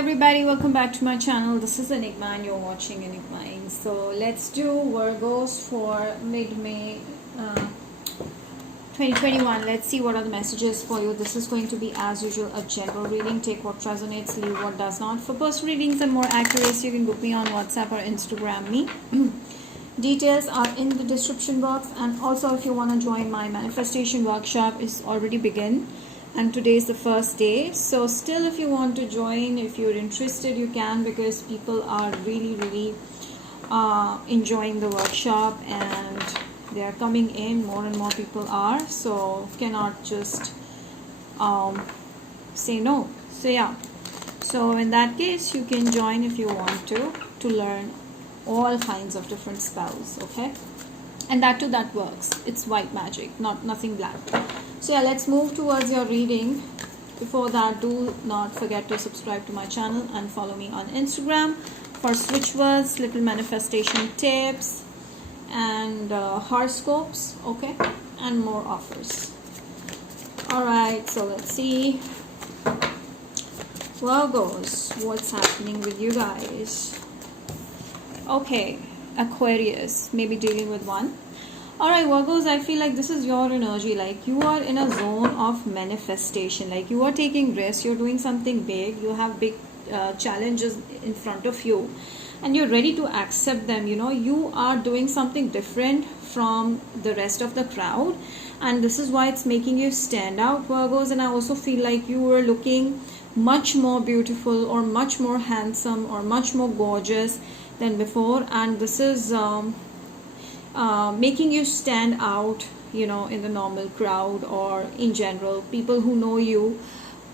everybody, welcome back to my channel. This is Enigma and you're watching Enigma. So let's do Virgos for mid-May 2021. Let's see what are the messages for you. This is going to be, as usual, a general reading. Take what resonates, leave what does not. For personal readings and more accuracy, you can book me on WhatsApp or Instagram me. Details are in the description box, and also if you want to join my manifestation workshop, it's already begun and today is the first day. So still, if you want to join, if you're interested, you can, because people are really enjoying the workshop and they are coming in. More and more people are, so cannot just say no. So yeah, so in that case you can join if you want to learn all kinds of different spells. Okay, and that too, that works. It's white magic, nothing black. So yeah, let's move towards your reading. Before that, do not forget to subscribe to my channel and follow me on Instagram for switch words, little manifestation tips, and horoscopes, okay, and more offers. Alright, so let's see. Virgos, what's happening with you guys? Okay, Aquarius, maybe dealing with one. Alright, Virgos, I feel like this is your energy. Like you are in a zone of manifestation. Like you are taking risks. You're doing something big. You have big challenges in front of you. And you're ready to accept them. You know, you are doing something different from the rest of the crowd. And this is why it's making you stand out, Virgos. And I also feel like you are looking much more beautiful or much more handsome or much more gorgeous than before. And this is making you stand out, you know, in the normal crowd, or in general, people who know you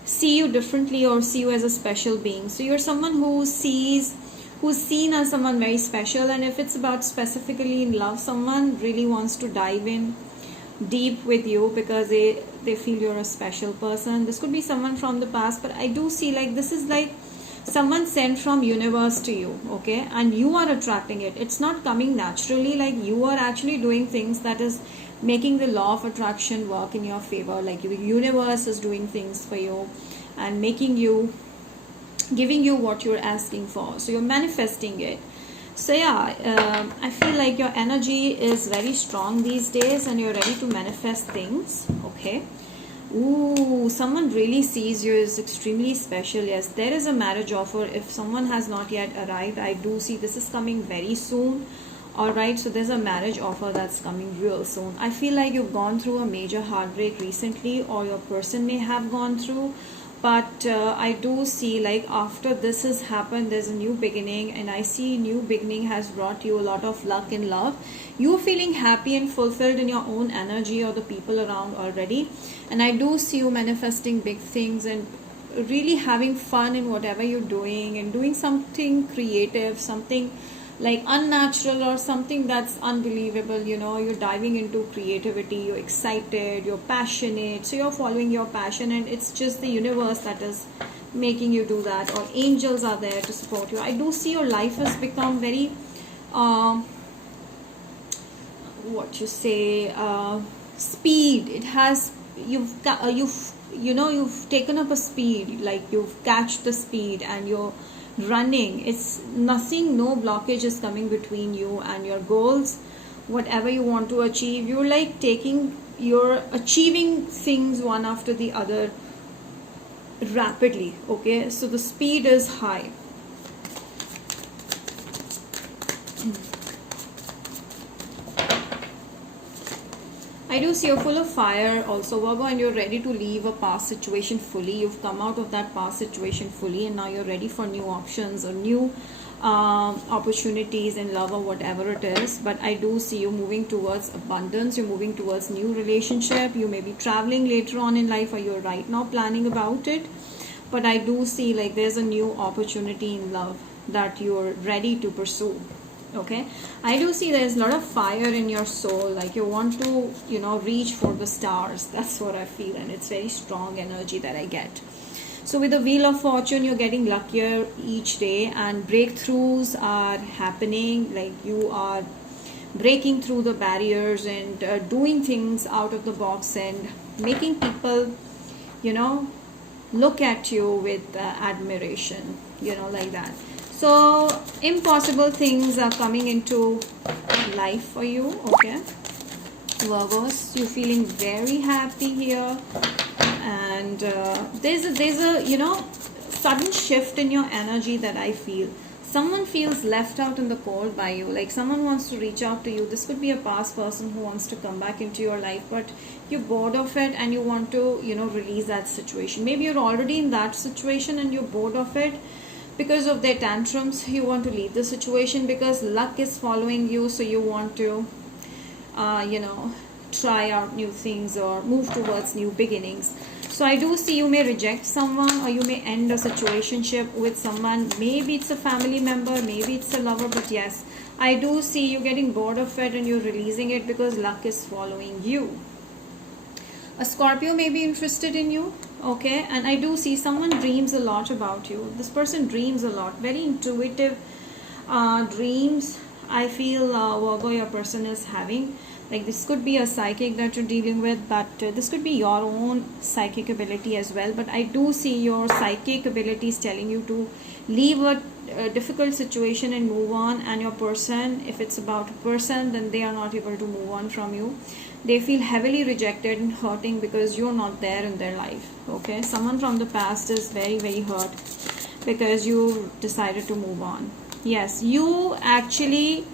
see you differently or see you as a special being. So you're someone who's seen as someone very special. And if it's about specifically in love, someone really wants to dive in deep with you because they feel you're a special person. This could be someone from the past, but I do see like this is like someone sent from universe to you, okay, and you are attracting it. It's not coming naturally. Like you are actually doing things that is making the law of attraction work in your favor. Like the universe is doing things for you and making you, giving you what you're asking for. So you're manifesting it. So yeah, I feel like your energy is very strong these days and you're ready to manifest things. Okay. Ooh, someone really sees you as extremely special. Yes, there is a marriage offer. If someone has not yet arrived, I do see this is coming very soon. Alright, so there's a marriage offer that's coming real soon. I feel like you've gone through a major heartbreak recently, or your person may have gone through. But I do see like after this has happened, there's a new beginning, and I see new beginning has brought you a lot of luck in love. You're feeling happy and fulfilled in your own energy or the people around already. And I do see you manifesting big things and really having fun in whatever you're doing, and doing something creative, something like unnatural or something that's unbelievable. You know, you're diving into creativity, you're excited, you're passionate, so you're following your passion, and it's just the universe that is making you do that, or angels are there to support you. I do see your life has become very what you say, speed. It has, you've taken up a speed, like you've catched the speed and you're running. It's nothing, no blockage is coming between you and your goals. Whatever you want to achieve, you're achieving things one after the other rapidly. Okay, so the speed is high. I do see you're full of fire also, Virgo, and you're ready to leave a past situation fully. You've come out of that past situation fully, and now you're ready for new options or new opportunities in love or whatever it is. But I do see you moving towards abundance. You're moving towards new relationship. You may be traveling later on in life, or you're right now planning about it. But I do see like there's a new opportunity in love that you're ready to pursue. Okay, I do see there's a lot of fire in your soul. Like you want to, you know, reach for the stars. That's what I feel, and it's very strong energy that I get. So with the Wheel of Fortune, you're getting luckier each day, and breakthroughs are happening. Like you are breaking through the barriers and doing things out of the box and making people, you know, look at you with admiration, like that. So impossible things are coming into life for you, okay? Virgos, you're feeling very happy here, and there's a sudden shift in your energy that I feel. Someone feels left out in the cold by you, like someone wants to reach out to you. This could be a past person who wants to come back into your life, but you're bored of it and you want to release that situation. Maybe you're already in that situation and you're bored of it because of their tantrums. You want to leave the situation because luck is following you, so you want to try out new things or move towards new beginnings. So I do see you may reject someone, or you may end a situationship with someone. Maybe it's a family member, maybe it's a lover, but yes, I do see you getting bored of it and you're releasing it because luck is following you. A Scorpio may be interested in you, okay? And I do see someone dreams a lot about you. This person dreams a lot, very intuitive dreams. I feel Virgo, your person is having. Like, this could be a psychic that you're dealing with, but this could be your own psychic ability as well. But I do see your psychic abilities telling you to leave a difficult situation and move on. And your person, if it's about a person, then they are not able to move on from you. They feel heavily rejected and hurting because you're not there in their life, okay? Someone from the past is very, very hurt because you decided to move on. Yes, you actually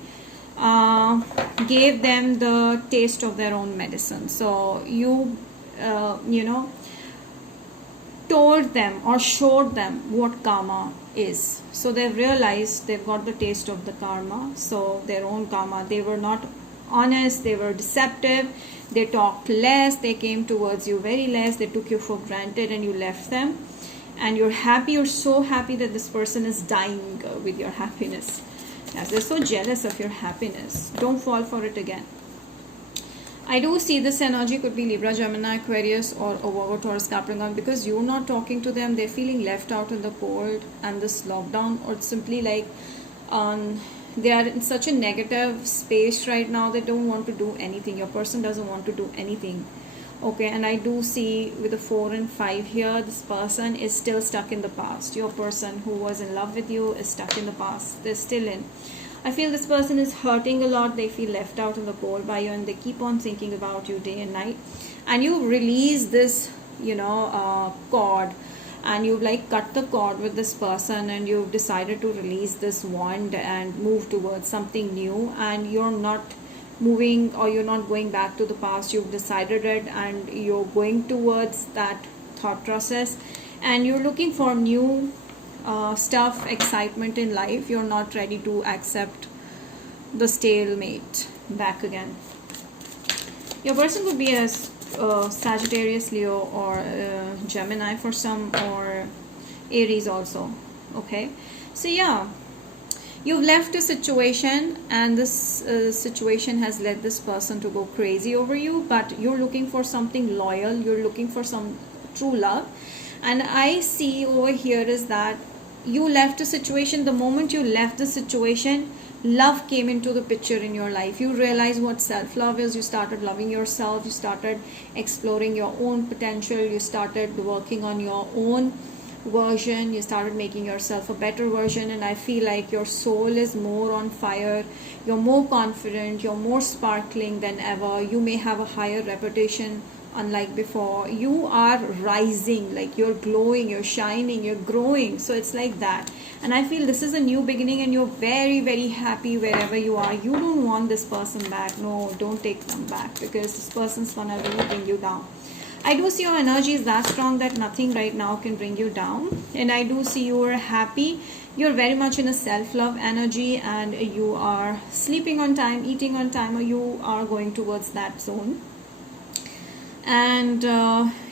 gave them the taste of their own medicine. So you told them or showed them what karma is. So they've realized they've got the taste of the karma, so their own karma. They were not honest, they were deceptive, they talked less, they came towards you very less, they took you for granted and you left them. And you're happy, you're so happy that this person is dying with your happiness. Yes, they're so jealous of your happiness. Don't fall for it again. I do see this energy could be Libra, Gemini, Aquarius, or Virgo, Taurus, Capricorn, because you're not talking to them. They're feeling left out in the cold and this lockdown, or simply like they are in such a negative space right now. They don't want to do anything. Your person doesn't want to do anything. Okay, and I do see with the 4 and 5 here, this person is still stuck in the past. Your person who was in love with you is stuck in the past. They're still in. I feel this person is hurting a lot. They feel left out in the cold by you, and they keep on thinking about you day and night. And you release this, cord, and you've like cut the cord with this person, and you've decided to release this wand and move towards something new. And you're not moving, or you're not going back to the past. You've decided it and you're going towards that thought process, and you're looking for new stuff, excitement in life. You're not ready to accept the stalemate back again. Your person could be a Sagittarius, Leo, or Gemini for some, or Aries also, okay? So yeah, you've left a situation, and this situation has led this person to go crazy over you, but you're looking for something loyal. You're looking for some true love. And I see over here is that you left a situation. The moment you left the situation, love came into the picture in your life. You realized what self-love is. You started loving yourself. You started exploring your own potential. You started working on your own version. You started making yourself a better version, and I feel like your soul is more on fire. You're more confident. You're more sparkling than ever. You may have a higher reputation unlike before. You are rising, like you're glowing, you're shining, you're growing. So it's like that, and I feel this is a new beginning, and you're very, very happy wherever you are. You don't want this person back. No, don't take them back, because this person's gonna really bring you down. I do see your energy is that strong that nothing right now can bring you down. And I do see you are happy. You're very much in a self-love energy, and you are sleeping on time, eating on time, or you are going towards that zone. And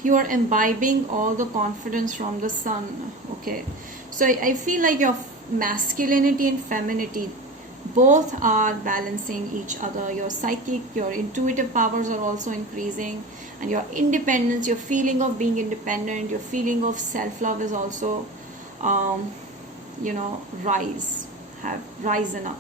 you are imbibing all the confidence from the sun, okay? So I feel like your masculinity and femininity both are balancing each other. Your psychic, your intuitive powers are also increasing, and your independence, your feeling of being independent, your feeling of self-love is also risen up.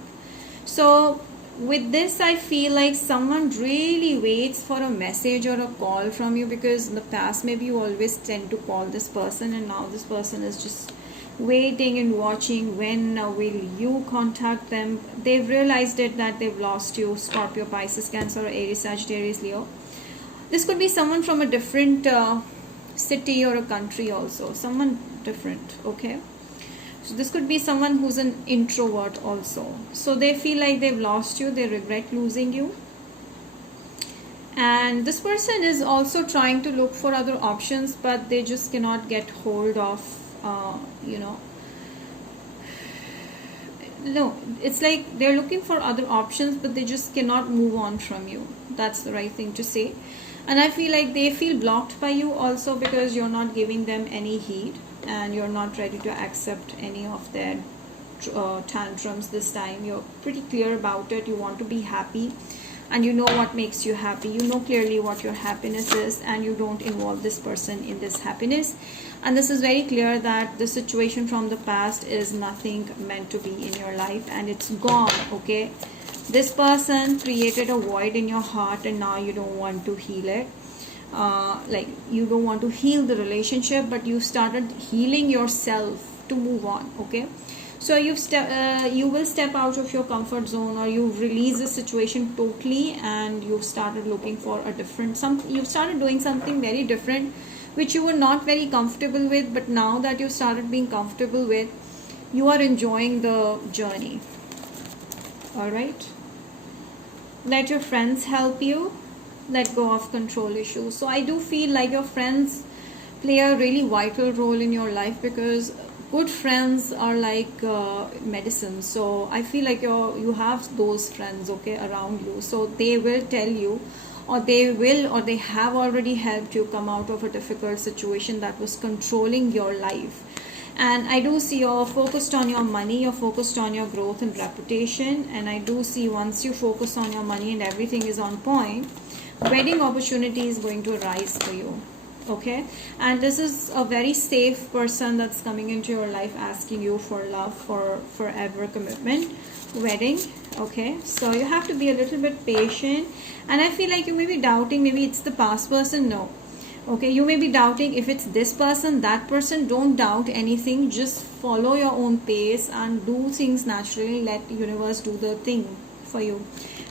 So with this, I feel like someone really waits for a message or a call from you, because in the past maybe you always tend to call this person, and now this person is just waiting and watching when will you contact them. They've realized it that they've lost you. Scorpio, Pisces, Cancer, Aries, Sagittarius, Leo. This could be someone from a different city or a country also, someone different. Okay, so this could be someone who's an introvert also. So they feel like they've lost you, they regret losing you. And this person is also trying to look for other options, but they just cannot get hold of, no, it's like they're looking for other options, but they just cannot move on from you. That's the right thing to say. And I feel like they feel blocked by you also, because you're not giving them any heed and you're not ready to accept any of their tantrums this time. You're pretty clear about it. You want to be happy, and you know what makes you happy. You know clearly what your happiness is, and you don't involve this person in this happiness. And this is very clear that the situation from the past is nothing meant to be in your life, and it's gone. Okay, this person created a void in your heart, and now you don't want to heal it. Like you don't want to heal the relationship, but you started healing yourself to move on. Okay, so you will step out of your comfort zone, or you release the situation totally, and you started looking for a different you started doing something very different, which you were not very comfortable with. But now that you started being comfortable with, you are enjoying the journey. All right, let your friends help you. Let go of control issues. So I do feel like your friends play a really vital role in your life, because good friends are like medicine. So I feel like you have those friends, okay, around you. So they will tell you, or they have already helped you come out of a difficult situation that was controlling your life. And I do see you're focused on your money, you're focused on your growth and reputation. And I do see once you focus on your money and everything is on point, wedding opportunity is going to arise for you. Okay, and this is a very safe person that's coming into your life, asking you for love, for forever commitment, wedding. Okay, so you have to be a little bit patient. And I feel like you may be doubting, maybe it's the past person. No, okay, you may be doubting if it's this person, that person. Don't doubt anything, just follow your own pace and do things naturally. Let universe do the thing for you.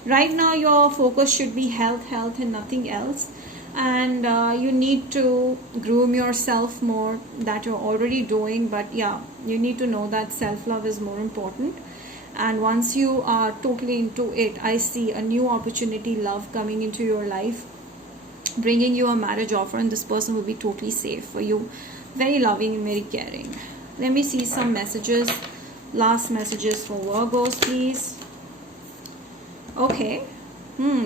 Right now your focus should be health and nothing else. And you need to groom yourself more, that you're already doing. But yeah, you need to know that self-love is more important. And once you are totally into it, I see a new opportunity, love coming into your life, bringing you a marriage offer, and this person will be totally safe for you, very loving and very caring. Let me see some messages, last messages for Virgos, please. Okay,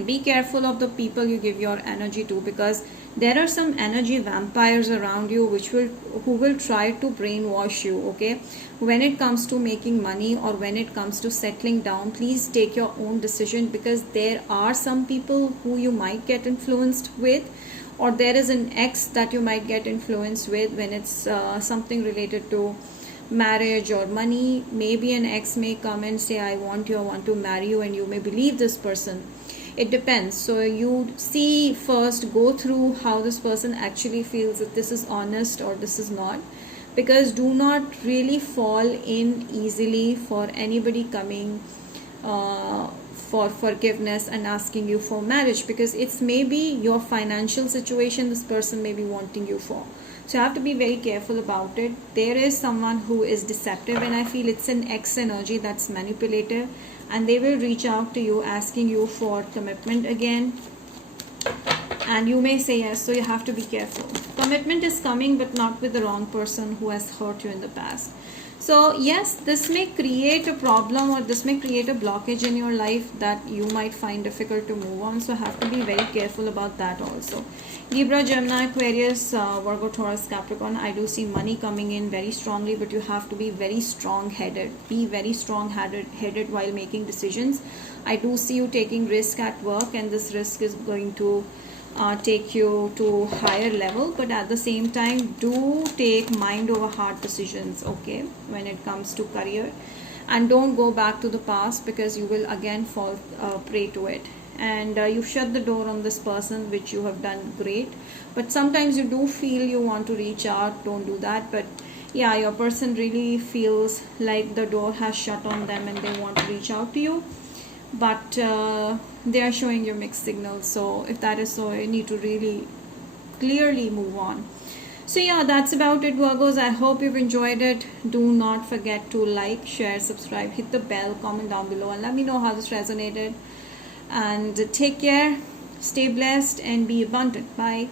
be careful of the people you give your energy to, because there are some energy vampires around you who will try to brainwash you. Okay, when it comes to making money, or when it comes to settling down, please take your own decision, because there are some people who you might get influenced with, or there is an ex that you might get influenced with when it's something related to marriage or money. Maybe an ex may come and say, I want to marry you, and you may believe this person. It depends. So you see, first go through how this person actually feels, if this is honest or this is not. Because do not really fall in easily for anybody coming for forgiveness and asking you for marriage, because it's maybe your financial situation this person may be wanting you for. So you have to be very careful about it. There is someone who is deceptive, and I feel it's an ex energy that's manipulative, and they will reach out to you asking you for commitment again, and you may say yes. So you have to be careful. Commitment is coming, but not with the wrong person who has hurt you in the past. So yes, this may create a problem, or this may create a blockage in your life that you might find difficult to move on. So have to be very careful about that also. Libra, Gemini, Aquarius, Virgo, Taurus, Capricorn, I do see money coming in very strongly, but you have to be very strong-headed. Be very strong-headed while making decisions. I do see you taking risk at work, and this risk is going to take you to higher level, but at the same time do take mind over heart decisions, okay, when it comes to career. and don't go back to the past, because you will again fall prey to it. And you shut the door on this person, which you have done great, but sometimes you do feel you want to reach out. Don't do that. But yeah, your person really feels like the door has shut on them and they want to reach out to you, but they are showing you mixed signals. So if that is so, you need to really clearly move on. So yeah, that's about it, Virgos. I hope you've enjoyed it. Do not forget to like, share, subscribe, hit the bell, comment down below, and let me know how this resonated. And take care, stay blessed, and be abundant. Bye.